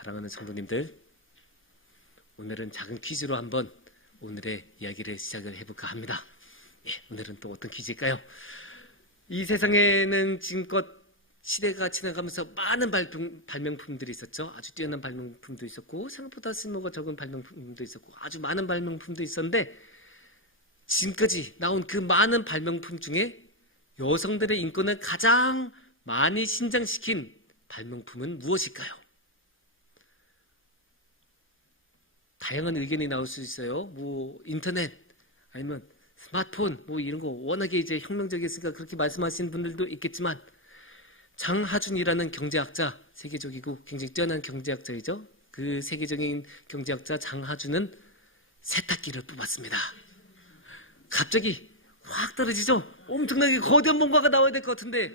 사랑하는 성도님들, 오늘은 작은 퀴즈로 한번 오늘의 이야기를 시작을 해볼까 합니다. 오늘은 또 어떤 퀴즈일까요? 이 세상에는 지금껏 시대가 지나가면서 많은 발명품들이 있었죠. 아주 뛰어난 발명품도 있었고 생각보다 쓸모가 적은 발명품도 있었고 아주 많은 발명품도 있었는데, 지금까지 나온 그 많은 발명품 중에 여성들의 인권을 가장 많이 신장시킨 발명품은 무엇일까요? 다양한 의견이 나올 수 있어요. 인터넷 아니면 스마트폰 이런 거 워낙에 이제 혁명적이었으니까 그렇게 말씀하시는 분들도 있겠지만, 장하준이라는 경제학자, 세계적이고 굉장히 뛰어난 경제학자이죠. 그 세계적인 경제학자 장하준은 세탁기를 뽑았습니다. 갑자기 확 떨어지죠? 엄청나게 거대한 뭔가가 나와야 될 것 같은데,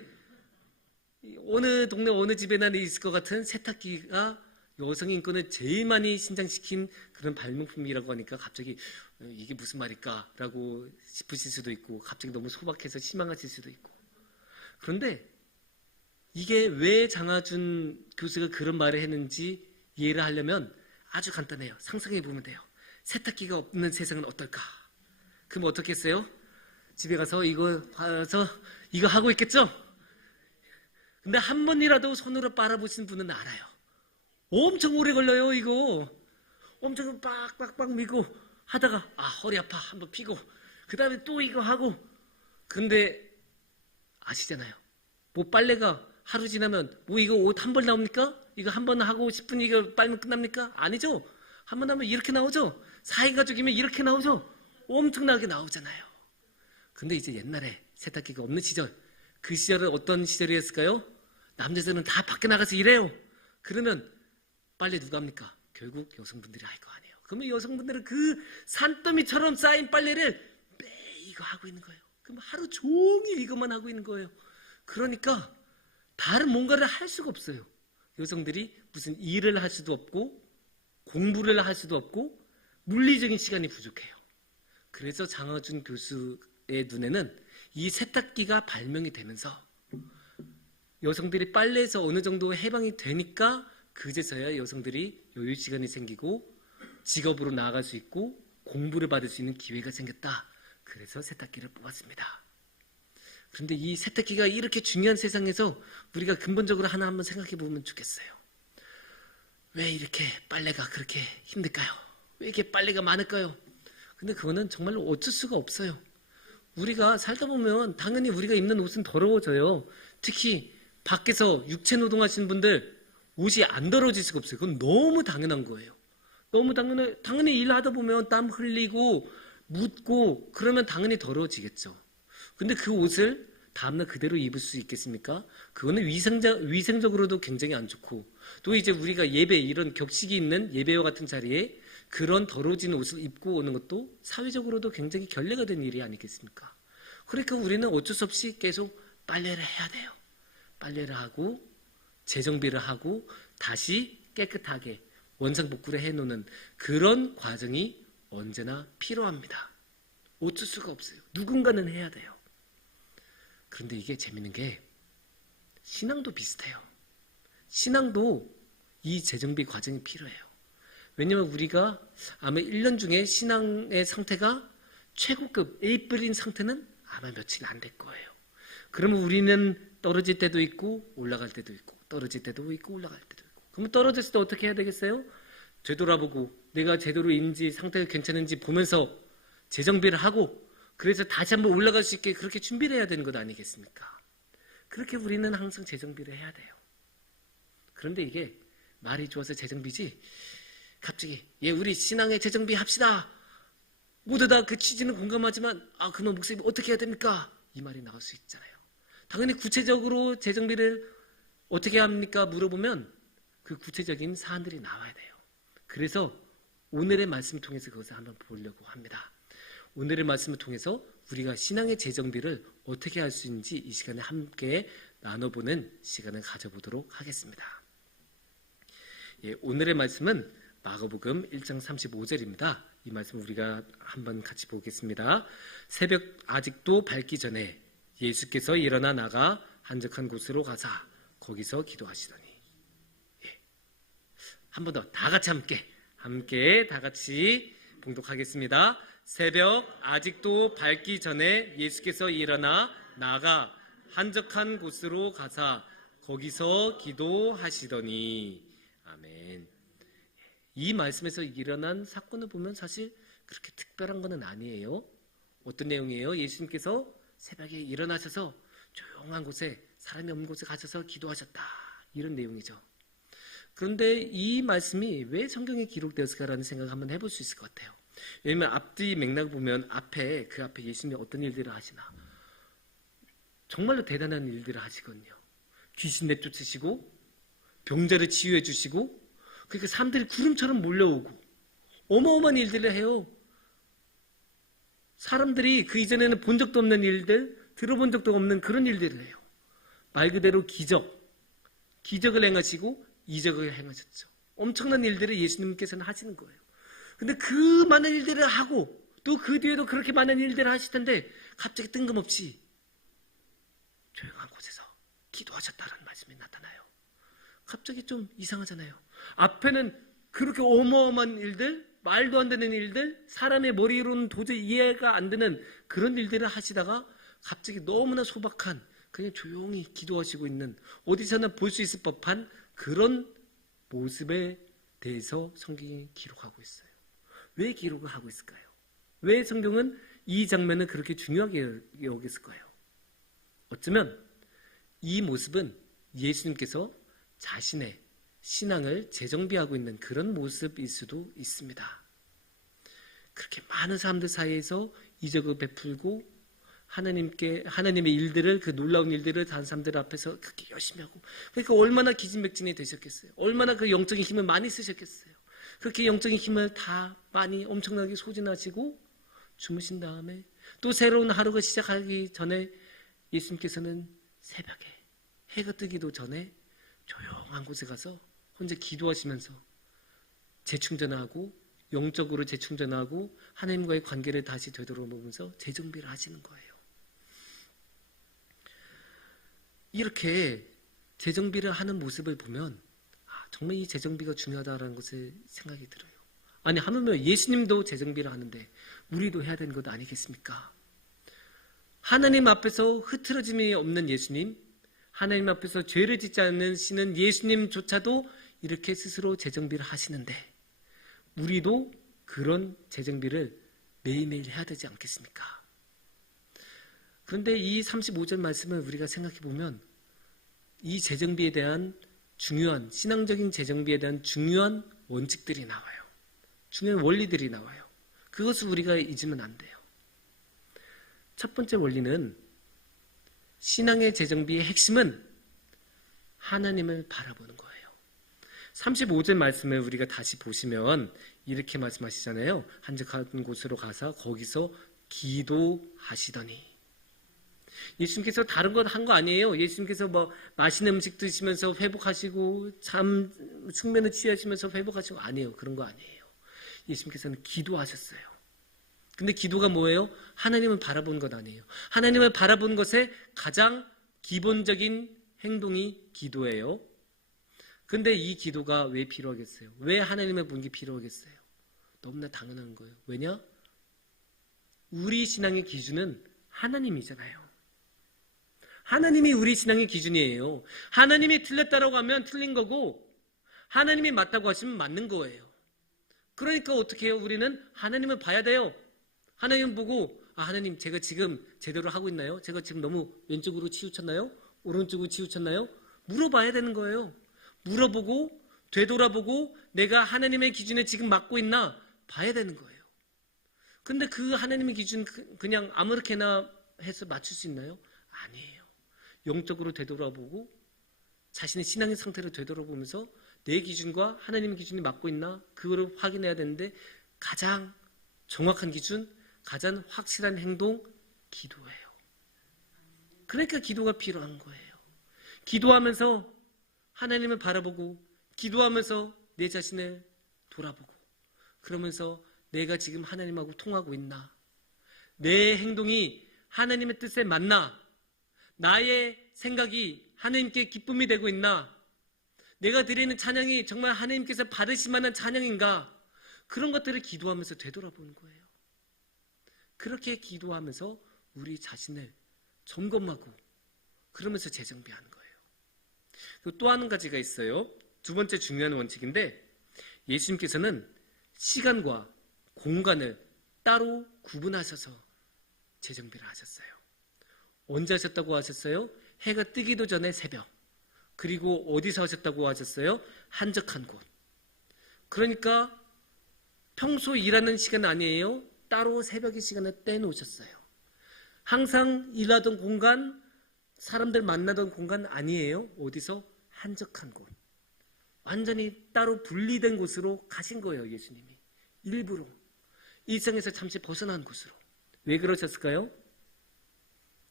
어느 동네 어느 집에나 있을 것 같은 세탁기가 여성 인권을 제일 많이 신장시킨 그런 발명품이라고 하니까 갑자기 이게 무슨 말일까 라고 싶으실 수도 있고, 갑자기 너무 소박해서 실망하실 수도 있고. 그런데 이게 왜 장하준 교수가 그런 말을 했는지 이해를 하려면 아주 간단해요. 상상해 보면 돼요. 세탁기가 없는 세상은 어떨까? 그럼 어떻게 했어요? 집에 가서 이거 하고 있겠죠? 근데 한 번이라도 손으로 빨아보신 분은 알아요. 엄청 오래 걸려요. 이거 엄청 빡빡빡 밀고 하다가 허리 아파 한번 피고, 그 다음에 또 이거 하고. 근데 아시잖아요, 빨래가 하루 지나면 이거 옷 한 벌 나옵니까? 이거 한 번 하고 10분 이거 빨면 끝납니까? 아니죠. 한 번 하면 이렇게 나오죠. 4인 가족이면 이렇게 나오죠. 엄청나게 나오잖아요. 근데 이제 옛날에 세탁기가 없는 시절, 그 시절은 어떤 시절이었을까요? 남자들은 다 밖에 나가서 일해요. 그러면 빨래 누가 합니까? 결국 여성분들이 할 거 아니에요. 그러면 여성분들은 그 산더미처럼 쌓인 빨래를 매일 이거 하고 있는 거예요. 그럼 하루 종일 이것만 하고 있는 거예요. 그러니까 다른 뭔가를 할 수가 없어요. 여성들이 무슨 일을 할 수도 없고 공부를 할 수도 없고 물리적인 시간이 부족해요. 그래서 장하준 교수의 눈에는 이 세탁기가 발명이 되면서 여성들이 빨래에서 어느 정도 해방이 되니까 그제서야 여성들이 여유 시간이 생기고 직업으로 나아갈 수 있고 공부를 받을 수 있는 기회가 생겼다. 그래서 세탁기를 뽑았습니다. 그런데 이 세탁기가 이렇게 중요한 세상에서 우리가 근본적으로 하나 한번 생각해 보면 좋겠어요. 왜 이렇게 빨래가 그렇게 힘들까요? 왜 이렇게 빨래가 많을까요? 근데 그거는 정말로 어쩔 수가 없어요. 우리가 살다 보면 당연히 우리가 입는 옷은 더러워져요. 특히 밖에서 육체 노동하시는 분들 옷이 안 더러워질 수가 없어요. 그건 너무 당연한 거예요. 너무 당연히 일하다 보면 땀 흘리고 묻고 그러면 당연히 더러워지겠죠. 근데 그 옷을 다음날 그대로 입을 수 있겠습니까? 그거는 위생적으로도 굉장히 안 좋고, 또 이제 우리가 예배, 이런 격식이 있는 예배와 같은 자리에 그런 더러워진 옷을 입고 오는 것도 사회적으로도 굉장히 결례가 된 일이 아니겠습니까? 그러니까 우리는 어쩔 수 없이 계속 빨래를 해야 돼요. 빨래를 하고 재정비를 하고 다시 깨끗하게 원상복구를 해놓는 그런 과정이 언제나 필요합니다. 어쩔 수가 없어요. 누군가는 해야 돼요. 그런데 이게 재밌는 게 신앙도 비슷해요. 신앙도 이 재정비 과정이 필요해요. 왜냐하면 우리가 아마 1년 중에 신앙의 상태가 최고급 A뿔인 상태는 아마 며칠 안 될 거예요. 그러면 우리는 떨어질 때도 있고 올라갈 때도 있고 떨어질 때도 있고 올라갈 때도 있고. 그러면 떨어졌을 때 어떻게 해야 되겠어요? 되돌아보고 내가 제대로인지 상태가 괜찮은지 보면서 재정비를 하고, 그래서 다시 한번 올라갈 수 있게 그렇게 준비를 해야 되는 것 아니겠습니까? 그렇게 우리는 항상 재정비를 해야 돼요. 그런데 이게 말이 좋아서 재정비지, 갑자기 우리 신앙의 재정비 합시다, 모두 다 그 취지는 공감하지만 그러면 목사님 어떻게 해야 됩니까? 이 말이 나올 수 있잖아요. 당연히 구체적으로 재정비를 어떻게 합니까? 물어보면 그 구체적인 사안들이 나와야 돼요. 그래서 오늘의 말씀을 통해서 그것을 한번 보려고 합니다. 오늘의 말씀을 통해서 우리가 신앙의 재정비를 어떻게 할 수 있는지 이 시간에 함께 나눠보는 시간을 가져보도록 하겠습니다. 오늘의 말씀은 마가복음 1장 35절입니다. 이 말씀 우리가 한번 같이 보겠습니다. 새벽 아직도 밝기 전에 예수께서 일어나 나가 한적한 곳으로 가사 거기서 기도하시더니, 한 번 더 다 같이 함께 다 같이 봉독하겠습니다. 새벽 아직도 밝기 전에 예수께서 일어나 나가 한적한 곳으로 가사 거기서 기도하시더니. 아멘. 이 말씀에서 일어난 사건을 보면 사실 그렇게 특별한 것은 아니에요. 어떤 내용이에요? 예수님께서 새벽에 일어나셔서 조용한 곳에, 사람이 없는 곳에 가셔서 기도하셨다, 이런 내용이죠. 그런데 이 말씀이 왜 성경에 기록되었을까라는 생각을 한번 해볼 수 있을 것 같아요. 왜냐하면 앞뒤 맥락을 보면 그 앞에 예수님이 어떤 일들을 하시나, 정말로 대단한 일들을 하시거든요. 귀신 내쫓으시고 병자를 치유해 주시고, 그러니까 사람들이 구름처럼 몰려오고 어마어마한 일들을 해요. 사람들이 그 이전에는 본 적도 없는 일들, 들어본 적도 없는 그런 일들을 해요. 말 그대로 기적을 행하시고 이적을 행하셨죠. 엄청난 일들을 예수님께서는 하시는 거예요. 근데 그 많은 일들을 하고 또 그 뒤에도 그렇게 많은 일들을 하실 텐데 갑자기 뜬금없이 조용한 곳에서 기도하셨다는 말씀이 나타나요. 갑자기 좀 이상하잖아요. 앞에는 그렇게 어마어마한 일들, 말도 안 되는 일들, 사람의 머리로는 도저히 이해가 안 되는 그런 일들을 하시다가 갑자기 너무나 소박한, 그냥 조용히 기도하시고 있는, 어디서나 볼 수 있을 법한 그런 모습에 대해서 성경이 기록하고 있어요. 왜 기록을 하고 있을까요? 왜 성경은 이 장면을 그렇게 중요하게 여겼을까요? 어쩌면 이 모습은 예수님께서 자신의 신앙을 재정비하고 있는 그런 모습일 수도 있습니다. 그렇게 많은 사람들 사이에서 이적을 베풀고 하나님의 일들을, 그 놀라운 일들을 다른 사람들 앞에서 그렇게 열심히 하고, 그러니까 얼마나 기진맥진이 되셨겠어요. 얼마나 그 영적인 힘을 많이 쓰셨겠어요. 그렇게 영적인 힘을 다 많이 엄청나게 소진하시고 주무신 다음에 또 새로운 하루가 시작하기 전에 예수님께서는 새벽에 해가 뜨기도 전에 조용한 곳에 가서 혼자 기도하시면서 재충전하고, 영적으로 재충전하고 하나님과의 관계를 다시 되돌아보면서 재정비를 하시는 거예요. 이렇게 재정비를 하는 모습을 보면 정말 이 재정비가 중요하다는 것을 생각이 들어요. 아니, 하물며 예수님도 재정비를 하는데 우리도 해야 되는 것 아니겠습니까? 하나님 앞에서 흐트러짐이 없는 예수님, 하나님 앞에서 죄를 짓지 않으시는 예수님조차도 이렇게 스스로 재정비를 하시는데 우리도 그런 재정비를 매일매일 해야 되지 않겠습니까? 그런데 이 35절 말씀을 우리가 생각해 보면 이 재정비에 대한 중요한, 신앙적인 재정비에 대한 중요한 원칙들이 나와요. 중요한 원리들이 나와요. 그것을 우리가 잊으면 안 돼요. 첫 번째 원리는, 신앙의 재정비의 핵심은 하나님을 바라보는 거예요. 35절 말씀을 우리가 다시 보시면 이렇게 말씀하시잖아요. 한적한 곳으로 가서 거기서 기도하시더니. 예수님께서 다른 것 한 거 아니에요. 예수님께서 맛있는 음식 드시면서 회복하시고 숙면을 취하시면서 회복하시고, 아니에요. 그런 거 아니에요. 예수님께서는 기도하셨어요. 근데 기도가 뭐예요? 하나님을 바라보는 것 아니에요. 하나님을 바라보는 것의 가장 기본적인 행동이 기도예요. 근데 이 기도가 왜 필요하겠어요? 왜 하나님을 보는 게 필요하겠어요? 너무나 당연한 거예요. 왜냐? 우리 신앙의 기준은 하나님이잖아요. 하나님이 우리 신앙의 기준이에요. 하나님이 틀렸다라고 하면 틀린 거고, 하나님이 맞다고 하시면 맞는 거예요. 그러니까 어떻게 해요? 우리는 하나님을 봐야 돼요. 하나님 보고, 하나님, 제가 지금 제대로 하고 있나요? 제가 지금 너무 왼쪽으로 치우쳤나요? 오른쪽으로 치우쳤나요? 물어봐야 되는 거예요. 물어보고 되돌아보고 내가 하나님의 기준에 지금 맞고 있나 봐야 되는 거예요. 근데 그 하나님의 기준 그냥 아무렇게나 해서 맞출 수 있나요? 아니에요. 영적으로 되돌아보고 자신의 신앙의 상태를 되돌아보면서 내 기준과 하나님의 기준이 맞고 있나 그거를 확인해야 되는데, 가장 정확한 기준, 가장 확실한 행동, 기도예요. 그러니까 기도가 필요한 거예요. 기도하면서 하나님을 바라보고, 기도하면서 내 자신을 돌아보고, 그러면서 내가 지금 하나님하고 통하고 있나, 내 행동이 하나님의 뜻에 맞나, 나의 생각이 하나님께 기쁨이 되고 있나, 내가 드리는 찬양이 정말 하나님께서 받으실 만한 찬양인가? 그런 것들을 기도하면서 되돌아보는 거예요. 그렇게 기도하면서 우리 자신을 점검하고 그러면서 재정비하는 거예요. 또 한 가지가 있어요. 두 번째 중요한 원칙인데, 예수님께서는 시간과 공간을 따로 구분하셔서 재정비를 하셨어요. 언제 하셨다고 하셨어요? 해가 뜨기도 전에 새벽. 그리고 어디서 하셨다고 하셨어요? 한적한 곳. 그러니까 평소 일하는 시간 아니에요. 따로 새벽의 시간을 떼놓으셨어요. 항상 일하던 공간, 사람들 만나던 공간 아니에요. 어디서? 한적한 곳. 완전히 따로 분리된 곳으로 가신 거예요, 예수님이. 일부러. 일상에서 잠시 벗어난 곳으로. 왜 그러셨을까요?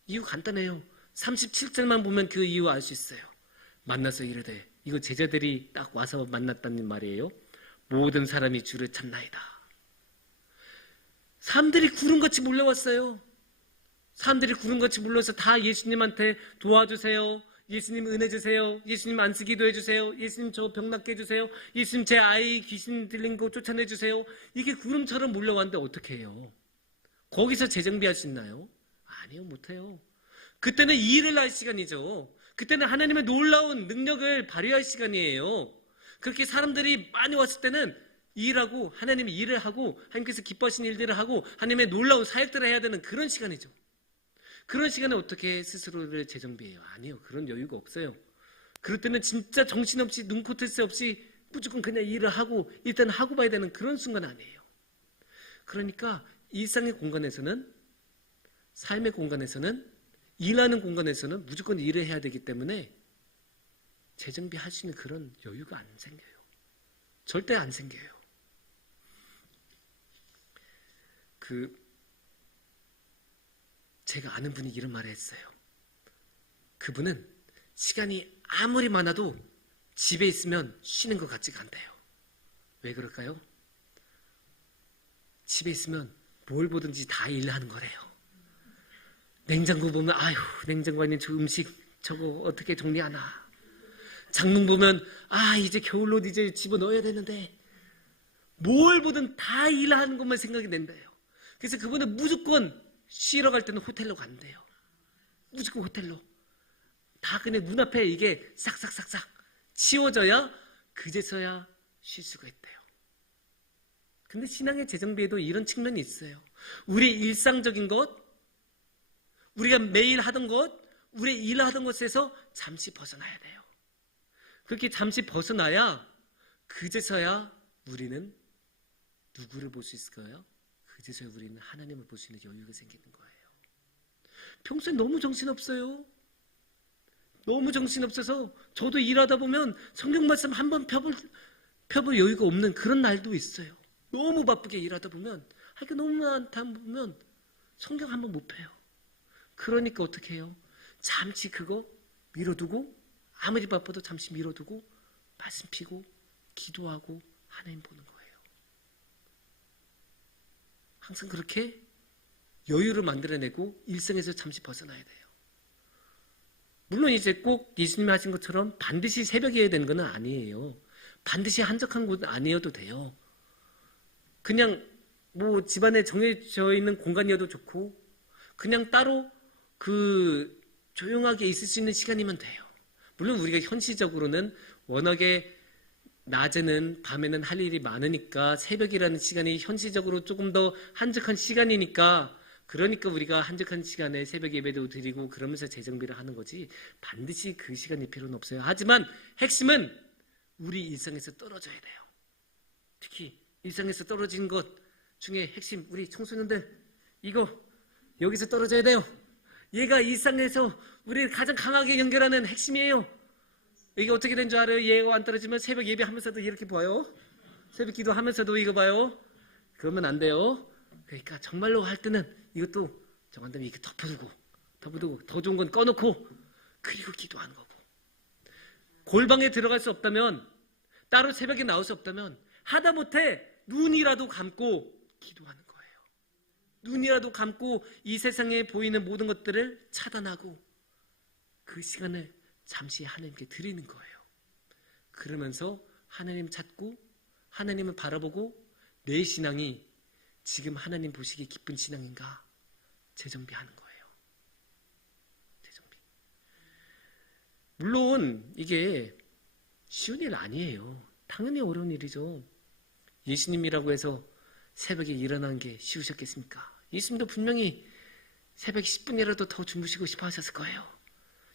이유 간단해요. 37절만 보면 그 이유 알 수 있어요. 만나서 이르되, 이거 제자들이 딱 와서 만났다는 말이에요. 모든 사람이 주를 찾나이다. 사람들이 구름같이 몰려왔어요. 사람들이 구름같이 몰려서 다 예수님한테 도와주세요. 예수님 은혜 주세요. 예수님 안쓰기도 해주세요. 예수님 저 병 낫게 해주세요. 예수님 제 아이 귀신 들린 거 쫓아내주세요. 이게 구름처럼 몰려왔는데 어떻게 해요? 거기서 재정비할 수 있나요? 아니요, 못해요. 그때는 일을 할 시간이죠. 그때는 하나님의 놀라운 능력을 발휘할 시간이에요. 그렇게 사람들이 많이 왔을 때는 일하고 하나님의 일을 하고 하나님께서 기뻐하시는 일들을 하고 하나님의 놀라운 사역들을 해야 되는 그런 시간이죠. 그런 시간에 어떻게 스스로를 재정비해요? 아니요, 그런 여유가 없어요. 그럴 때는 진짜 정신없이 눈코 뜰 새 없이 무조건 그냥 일을 하고 일단 하고 봐야 되는 그런 순간 아니에요. 그러니까 일상의 공간에서는, 삶의 공간에서는, 일하는 공간에서는 무조건 일을 해야 되기 때문에 재정비할 수 있는 그런 여유가 안 생겨요. 절대 안 생겨요. 제가 아는 분이 이런 말을 했어요. 그분은 시간이 아무리 많아도 집에 있으면 쉬는 것 같지가 않대요. 왜 그럴까요? 집에 있으면 뭘 보든지 다 일하는 거래요. 냉장고 보면 아휴, 냉장고에 있는 저 음식 저거 어떻게 정리하나. 장롱 보면 이제 겨울옷 이제 집어넣어야 되는데, 뭘 보든 다 일하는 것만 생각이 된대요. 그래서 그분은 무조건 쉬러 갈 때는 호텔로 간대요. 무조건 호텔로. 다 그냥 눈앞에 이게 싹싹싹싹 치워져야 그제서야 쉴 수가 있대요. 근데 신앙의 재정비에도 이런 측면이 있어요. 우리 일상적인 것, 우리가 매일 하던 것, 우리 일하던 것에서 잠시 벗어나야 돼요. 그렇게 잠시 벗어나야 그제서야 우리는 누구를 볼 수 있을까요? 그제서야 우리는 하나님을 볼 수 있는 여유가 생기는 거예요. 평소에 너무 정신없어요. 너무 정신없어서 저도 일하다 보면 성경 말씀 한번 펴볼 여유가 없는 그런 날도 있어요. 너무 바쁘게 일하다 보면, 할 게 너무 많다 보면 성경 한번 못 펴요. 그러니까 어떻게 해요? 잠시 그거 미뤄두고, 아무리 바빠도 잠시 미뤄두고 말씀 피고 기도하고 하나님 보는 거예요. 항상 그렇게 여유를 만들어내고 일상에서 잠시 벗어나야 돼요. 물론 이제 꼭 예수님이 하신 것처럼 반드시 새벽에 해야 되는 건 아니에요. 반드시 한적한 곳 아니어도 돼요. 그냥 뭐 집안에 정해져 있는 공간이어도 좋고, 그냥 따로 조용하게 있을 수 있는 시간이면 돼요. 물론 우리가 현실적으로는 워낙에 낮에는, 밤에는 할 일이 많으니까 새벽이라는 시간이 현실적으로 조금 더 한적한 시간이니까, 그러니까 우리가 한적한 시간에 새벽 예배도 드리고 그러면서 재정비를 하는 거지, 반드시 그 시간일 필요는 없어요. 하지만 핵심은 우리 일상에서 떨어져야 돼요. 특히 일상에서 떨어진 것 중에 핵심, 우리 청소년들 이거 여기서 떨어져야 돼요. 얘가 일상에서 우리를 가장 강하게 연결하는 핵심이에요. 이게 어떻게 된 줄 알아요? 얘가 안 떨어지면 새벽 예배하면서도 이렇게 봐요. 새벽 기도하면서도 이거 봐요. 그러면 안 돼요. 그러니까 정말로 할 때는 이것도 정한다면 이렇게 덮어두고 더 좋은 건 꺼놓고 그리고 기도하는 거고, 골방에 들어갈 수 없다면, 따로 새벽에 나올 수 없다면 하다못해 눈이라도 감고 기도하는 거예요. 눈이라도 감고 이 세상에 보이는 모든 것들을 차단하고 그 시간을 잠시 하나님께 드리는 거예요. 그러면서 하나님 찾고 하나님을 바라보고 내 신앙이 지금 하나님 보시기에 기쁜 신앙인가 재정비하는 거예요. 재정비. 물론 이게 쉬운 일 아니에요. 당연히 어려운 일이죠. 예수님이라고 해서 새벽에 일어나는 게 쉬우셨겠습니까? 예수님도 분명히 새벽 10분이라도 더 주무시고 싶어 하셨을 거예요.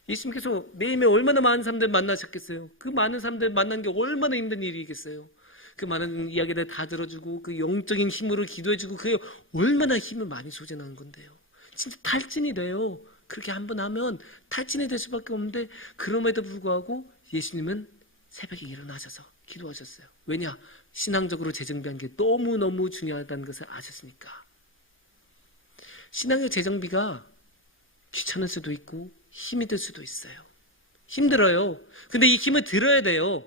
예수님께서 매일매일 얼마나 많은 사람들 만나셨겠어요? 그 많은 사람들 만난 게 얼마나 힘든 일이겠어요? 그 많은 이야기를 다 들어주고 그 영적인 힘으로 기도해주고 그게 얼마나 힘을 많이 소진하는 건데요. 진짜 탈진이 돼요. 그렇게 한 번 하면 탈진이 될 수밖에 없는데 그럼에도 불구하고 예수님은 새벽에 일어나셔서 기도하셨어요. 왜냐? 신앙적으로 재정비한 게 너무너무 중요하다는 것을 아셨으니까. 신앙의 재정비가 귀찮을 수도 있고 힘이 들 수도 있어요. 힘들어요. 근데 이 힘을 들어야 돼요.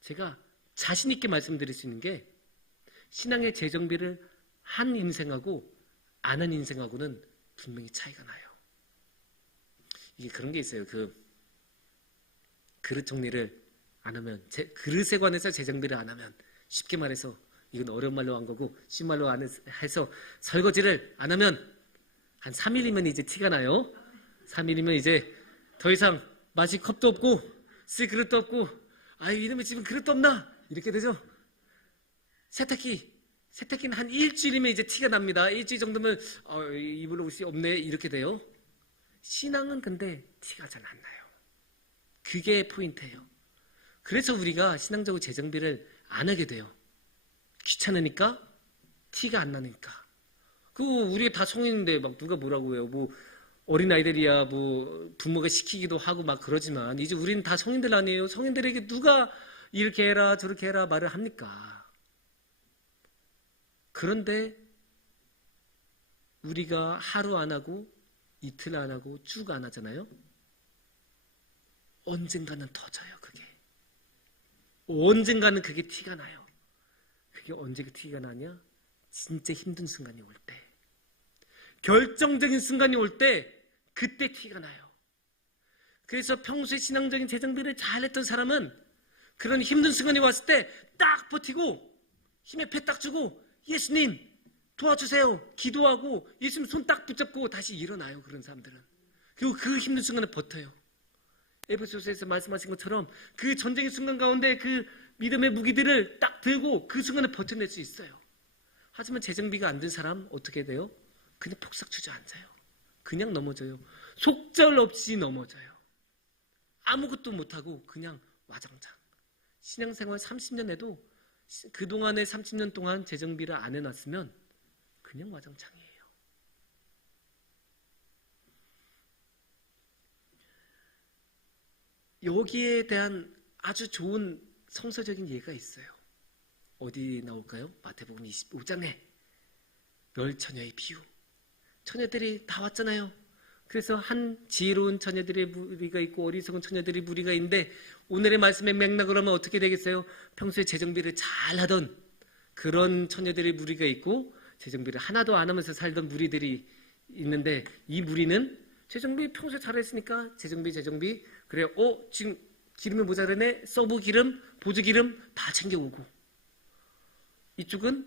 제가 자신 있게 말씀드릴 수 있는 게 신앙의 재정비를 한 인생하고 안 한 인생하고는 분명히 차이가 나요. 이게 그런 게 있어요. 그 그릇 정리를 안 하면, 그릇에 관해서 재정비를 안 하면, 쉽게 말해서 이건 어려운 말로 한 거고 쉬운 말로 안 해서 설거지를 안 하면 한 3일이면 이제 티가 나요. 3일이면 이제 더 이상 마실 컵도 없고 쓸 그릇도 없고 이놈의 집은 그릇도 없나? 이렇게 되죠. 세탁기는 한 일주일이면 이제 티가 납니다. 일주일 정도면 입을 옷이 없네 이렇게 돼요. 신앙은 근데 티가 잘 안 나요. 그게 포인트예요. 그래서 우리가 신앙적으로 재정비를 안 하게 돼요. 귀찮으니까, 티가 안 나니까. 우리가 다 성인인데 막 누가 뭐라고 해요. 뭐 어린아이들이야 뭐 부모가 시키기도 하고 막 그러지만 이제 우리는 다 성인들 아니에요. 성인들에게 누가 이렇게 해라 저렇게 해라 말을 합니까? 그런데 우리가 하루 안 하고 이틀 안 하고 쭉 안 하잖아요. 언젠가는 터져요. 그게 언젠가는 그게 티가 나요. 그게 언제 그 티가 나냐? 진짜 힘든 순간이 올 때, 결정적인 순간이 올 때 그때 티가 나요. 그래서 평소에 신앙적인 재정비를 잘했던 사람은 그런 힘든 순간이 왔을 때 딱 버티고 힘에 배 딱 주고 예수님 도와주세요 기도하고 예수님 손 딱 붙잡고 다시 일어나요. 그런 사람들은. 그리고 그 힘든 순간을 버텨요. 에베소서에서 말씀하신 것처럼 그 전쟁의 순간 가운데 그 믿음의 무기들을 딱 들고 그 순간을 버텨낼 수 있어요. 하지만 재정비가 안 된 사람 어떻게 돼요? 그냥 폭삭 주저앉아요. 그냥 넘어져요. 속절없이 넘어져요. 아무것도 못하고 그냥 와장창. 신앙생활 30년 해도 그동안의 30년 동안 재정비를 안 해놨으면 그냥 와장창이에요. 여기에 대한 아주 좋은 성서적인 예가 있어요. 어디 나올까요? 마태복음 25장에 널처녀의 비유. 처녀들이 다 왔잖아요. 그래서 한 지혜로운 처녀들의 무리가 있고 어리석은 처녀들의 무리가 있는데 오늘의 말씀의 맥락으로 하면 어떻게 되겠어요? 평소에 재정비를 잘하던 그런 처녀들의 무리가 있고 재정비를 하나도 안 하면서 살던 무리들이 있는데 이 무리는 재정비 평소에 잘했으니까 재정비 그래요. 지금 기름이 모자르네. 서브 기름, 보조 기름 다 챙겨오고 이쪽은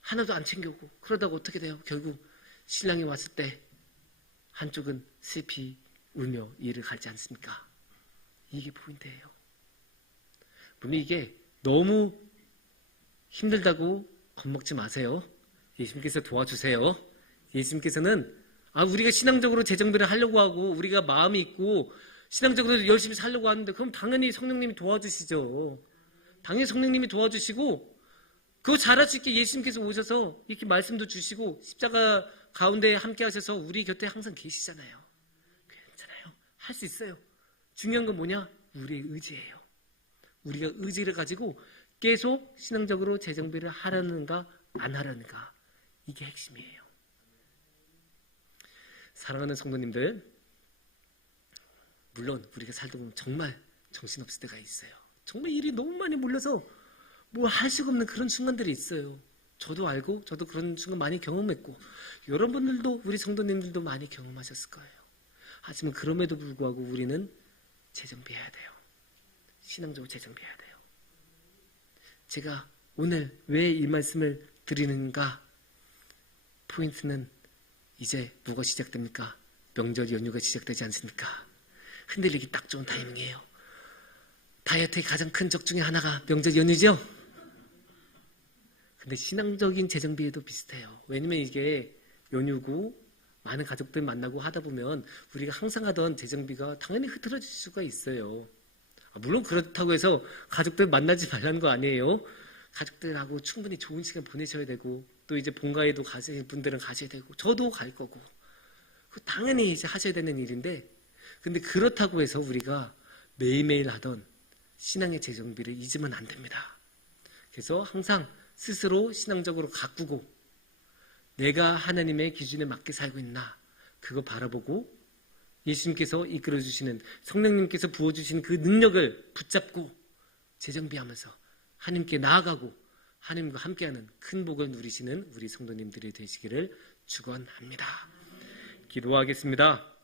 하나도 안 챙겨오고 그러다가 어떻게 돼요? 결국 신랑이 왔을 때 한쪽은 슬피 울며 이를 갈지 않습니까? 이게 포인트예요. 물론 이게 너무 힘들다고 겁먹지 마세요. 예수님께서 도와주세요. 예수님께서는 우리가 신앙적으로 재정비를 하려고 하고 우리가 마음이 있고 신앙적으로 열심히 살려고 하는데 그럼 당연히 성령님이 도와주시죠. 당연히 성령님이 도와주시고 그거 잘할 수 있게 예수님께서 오셔서 이렇게 말씀도 주시고 십자가 가운데 함께 하셔서 우리 곁에 항상 계시잖아요. 괜찮아요. 할 수 있어요. 중요한 건 뭐냐? 우리의 의지예요. 우리가 의지를 가지고 계속 신앙적으로 재정비를 하려는가 안 하려는가 이게 핵심이에요. 사랑하는 성도님들, 물론 우리가 살다 보면 정말 정신없을 때가 있어요. 정말 일이 너무 많이 몰려서 뭐 할 수가 없는 그런 순간들이 있어요. 저도 알고 저도 그런 순간 많이 경험했고 여러분들도 우리 성도님들도 많이 경험하셨을 거예요. 하지만 그럼에도 불구하고 우리는 재정비해야 돼요. 신앙적으로 재정비해야 돼요. 제가 오늘 왜 이 말씀을 드리는가? 포인트는 이제 뭐가 시작됩니까? 명절 연휴가 시작되지 않습니까? 흔들리기 딱 좋은 타이밍이에요. 다이어트의 가장 큰 적 중에 하나가 명절 연휴죠? 근데 신앙적인 재정비에도 비슷해요. 왜냐면 이게 연휴고 많은 가족들 만나고 하다 보면 우리가 항상 하던 재정비가 당연히 흐트러질 수가 있어요. 물론 그렇다고 해서 가족들 만나지 말라는 거 아니에요. 가족들하고 충분히 좋은 시간 보내셔야 되고 또 이제 본가에도 가실 분들은 가셔야 되고 저도 갈 거고 당연히 이제 하셔야 되는 일인데 근데 그렇다고 해서 우리가 매일매일 하던 신앙의 재정비를 잊으면 안 됩니다. 그래서 항상 스스로 신앙적으로 가꾸고 내가 하나님의 기준에 맞게 살고 있나 그거 바라보고 예수님께서 이끌어주시는 성령님께서 부어주시는 그 능력을 붙잡고 재정비하면서 하나님께 나아가고 하나님과 함께하는 큰 복을 누리시는 우리 성도님들이 되시기를 축원합니다. 기도하겠습니다.